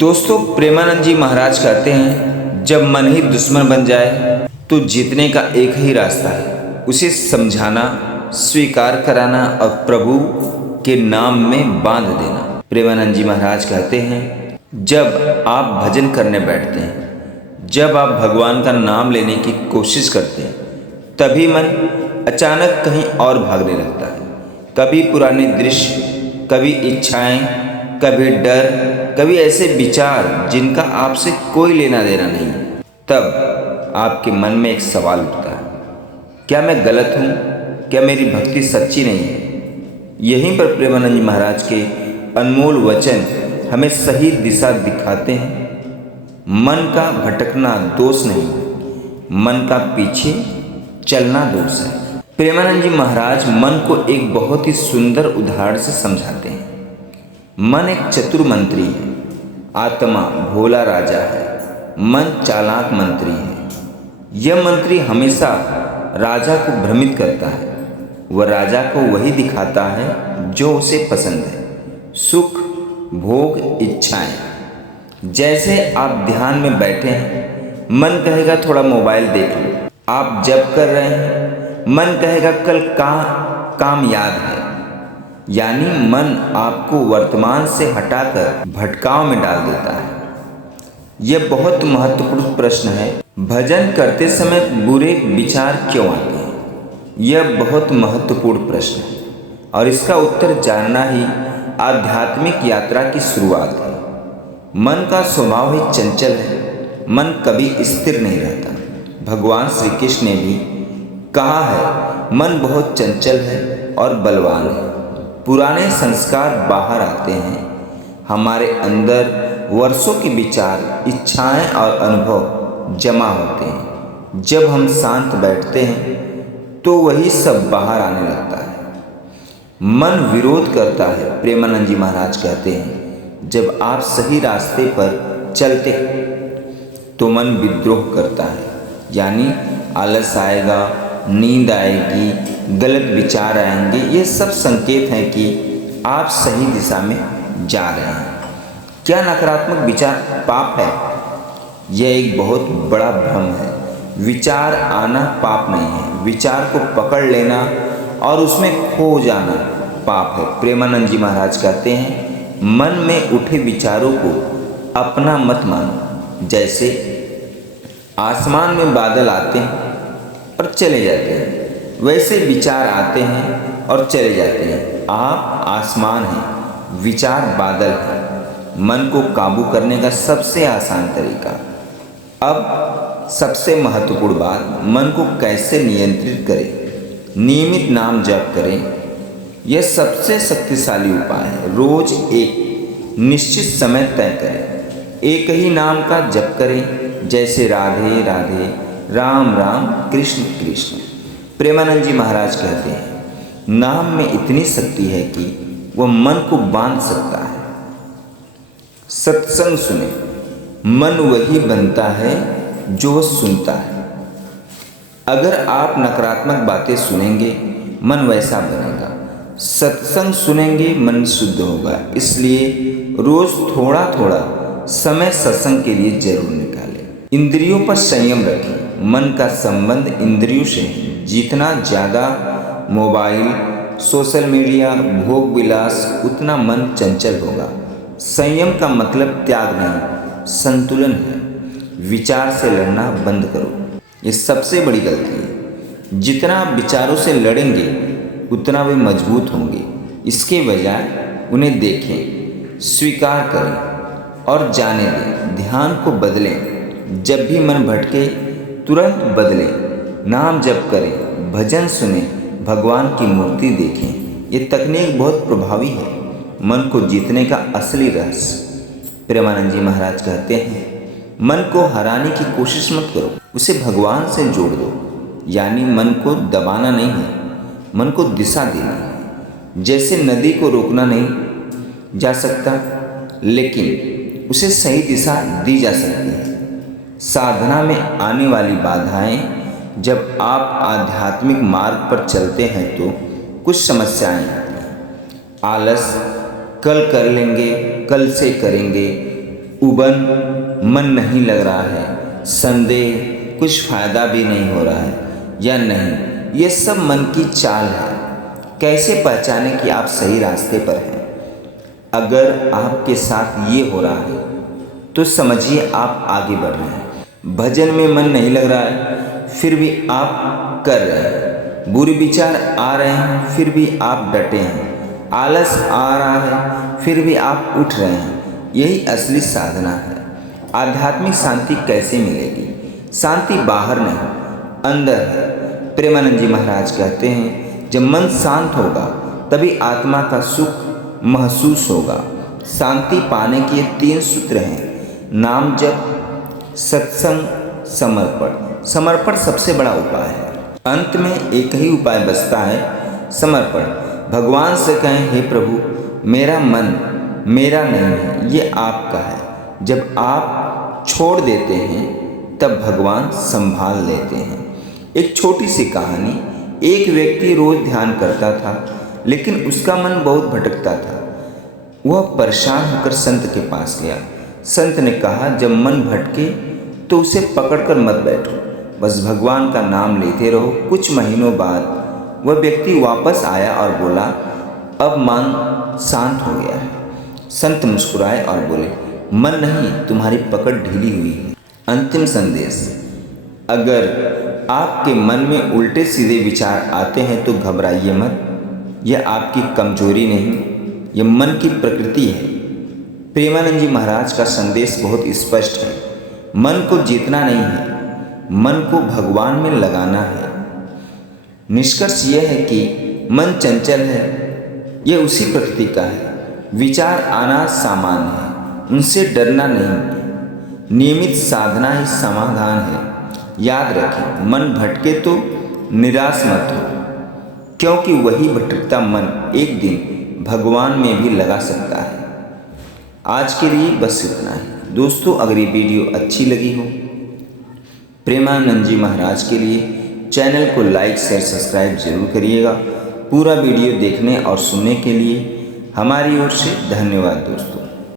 दोस्तों, प्रेमानंद जी महाराज कहते हैं, जब मन ही दुश्मन बन जाए तो जीतने का एक ही रास्ता है, उसे समझाना, स्वीकार कराना और प्रभु के नाम में बांध देना। प्रेमानंद जी महाराज कहते हैं, जब आप भजन करने बैठते हैं, जब आप भगवान का नाम लेने की कोशिश करते हैं, तभी मन अचानक कहीं और भागने लगता है। कभी पुराने दृश्य, कभी इच्छाएं, कभी डर, कभी ऐसे विचार जिनका आपसे कोई लेना देना नहीं है। तब आपके मन में एक सवाल उठता है, क्या मैं गलत हूँ? क्या मेरी भक्ति सच्ची नहीं है? यहीं पर प्रेमानंद जी महाराज के अनमोल वचन हमें सही दिशा दिखाते हैं। मन का भटकना दोष नहीं, मन का पीछे चलना दोष है। प्रेमानंद जी महाराज मन को एक बहुत ही सुंदर उदाहरण से समझाते हैं। मन एक चतुर मंत्री है, आत्मा भोला राजा है, मन चालाक मंत्री है। यह मंत्री हमेशा राजा को भ्रमित करता है। वह राजा को वही दिखाता है जो उसे पसंद है, सुख, भोग, इच्छाएं। जैसे आप ध्यान में बैठे हैं, मन कहेगा थोड़ा मोबाइल देख लो। आप जप कर रहे हैं, मन कहेगा कल का काम याद है। यानी मन आपको वर्तमान से हटाकर भटकाव में डाल देता है। यह बहुत महत्वपूर्ण प्रश्न है, भजन करते समय बुरे विचार क्यों आते हैं? यह बहुत महत्वपूर्ण प्रश्न है और इसका उत्तर जानना ही आध्यात्मिक यात्रा की शुरुआत है। मन का स्वभाव ही चंचल है, मन कभी स्थिर नहीं रहता। भगवान श्री कृष्ण ने भी कहा है, मन बहुत चंचल है और बलवान है। पुराने संस्कार बाहर आते हैं, हमारे अंदर वर्षों के विचार, इच्छाएं और अनुभव जमा होते हैं। जब हम शांत बैठते हैं तो वही सब बाहर आने लगता है। मन विरोध करता है। प्रेमानंद जी महाराज कहते हैं, जब आप सही रास्ते पर चलते हैं तो मन विद्रोह करता है, यानी आलस आएगा, नींद आएगी, गलत विचार आएंगे। ये सब संकेत हैं कि आप सही दिशा में जा रहे हैं। क्या नकारात्मक विचार पाप है? यह एक बहुत बड़ा भ्रम है। विचार आना पाप नहीं है, विचार को पकड़ लेना और उसमें खो जाना पाप है। प्रेमानंद जी महाराज कहते हैं, मन में उठे विचारों को अपना मत मानो। जैसे आसमान में बादल आते हैं और चले जाते हैं, वैसे विचार आते हैं और चले जाते हैं। आप आसमान हैं, विचार बादल हैं। मन को काबू करने का सबसे आसान तरीका। अब सबसे महत्वपूर्ण बात, मन को कैसे नियंत्रित करें? नियमित नाम जप करें, यह सबसे शक्तिशाली उपाय है। रोज एक निश्चित समय तय करें, एक ही नाम का जप करें, जैसे राधे राधे, राम राम, कृष्ण कृष्ण। प्रेमानंद जी महाराज कहते हैं, नाम में इतनी शक्ति है कि वह मन को बांध सकता है। सत्संग सुने, मन वही बनता है जो वह सुनता है। अगर आप नकारात्मक बातें सुनेंगे, मन वैसा बनेगा। सत्संग सुनेंगे, मन शुद्ध होगा। इसलिए रोज थोड़ा थोड़ा समय सत्संग के लिए जरूर निकालें। इंद्रियों पर संयम रखें। मन का संबंध इंद्रियों से है। जितना ज़्यादा मोबाइल, सोशल मीडिया, भोग विलास, उतना मन चंचल होगा। संयम का मतलब त्याग नहीं, संतुलन है। विचार से लड़ना बंद करो, ये सबसे बड़ी गलती है। जितना आप विचारों से लड़ेंगे उतना वे मजबूत होंगे। इसके बजाय उन्हें देखें, स्वीकार करें और जाने दें। ध्यान को बदलें, जब भी मन भटके तुरंत बदलें। नाम जप करें, भजन सुने, भगवान की मूर्ति देखें। ये तकनीक बहुत प्रभावी है। मन को जीतने का असली रहस्य। प्रेमानंद जी महाराज कहते हैं, मन को हराने की कोशिश मत करो, उसे भगवान से जोड़ दो। यानी मन को दबाना नहीं है, मन को दिशा देनी है। जैसे नदी को रोकना नहीं जा सकता, लेकिन उसे सही दिशा दी जा सकती है। साधना में आने वाली बाधाएं, जब आप आध्यात्मिक मार्ग पर चलते हैं तो कुछ समस्याएं आती हैं। आलस, कल कर लेंगे, कल से करेंगे, उबन, मन नहीं लग रहा है, संदेह, कुछ फायदा भी नहीं हो रहा है या नहीं, ये सब मन की चाल है। कैसे पहचाने कि आप सही रास्ते पर हैं? अगर आपके साथ ये हो रहा है तो समझिए आप आगे बढ़ रहे हैं। भजन में मन नहीं लग रहा है फिर भी आप कर रहे हैं। बुरे विचार आ रहे हैं फिर भी आप डटे हैं। आलस आ रहा है फिर भी आप उठ रहे हैं। यही असली साधना है। आध्यात्मिक शांति कैसे मिलेगी? शांति बाहर नहीं, अंदर है। प्रेमानंद जी महाराज कहते हैं, जब मन शांत होगा तभी आत्मा का सुख महसूस होगा। शांति पाने के 3 सूत्र हैं: नाम जप, सत्संग, समर्पण। समर्पण सबसे बड़ा उपाय है। अंत में एक ही उपाय बचता है, समर्पण। भगवान से कहें, हे प्रभु, मेरा मन मेरा नहीं है, ये आपका है। जब आप छोड़ देते हैं तब भगवान संभाल लेते हैं। एक छोटी सी कहानी। एक व्यक्ति रोज ध्यान करता था लेकिन उसका मन बहुत भटकता था। वह परेशान होकर संत के पास गया। संत ने कहा, जब मन भटके तो उसे पकड़कर मत बैठो, बस भगवान का नाम लेते रहो। कुछ महीनों बाद वह व्यक्ति वापस आया और बोला, अब मन शांत हो गया है। संत मुस्कुराए और बोले, मन नहीं, तुम्हारी पकड़ ढीली हुई है। अंतिम संदेश। अगर आपके मन में उल्टे सीधे विचार आते हैं तो घबराइए मत। यह आपकी कमजोरी नहीं, यह मन की प्रकृति है। प्रेमानंद जी महाराज का संदेश बहुत स्पष्ट है। मन को जीतना नहीं है, मन को भगवान में लगाना है। निष्कर्ष यह है कि मन चंचल है, यह उसी प्रकृति का है। विचार आना सामान्य है, उनसे डरना नहीं। नियमित साधना ही समाधान है। याद रखें, मन भटके तो निराश मत हो, क्योंकि वही भटकता मन एक दिन भगवान में भी लगा सकता है। आज के लिए बस इतना ही। दोस्तों, अगर ये वीडियो अच्छी लगी हो प्रेमानंद जी महाराज के लिए चैनल को लाइक, शेयर, सब्सक्राइब जरूर करिएगा। पूरा वीडियो देखने और सुनने के लिए हमारी ओर से धन्यवाद दोस्तों।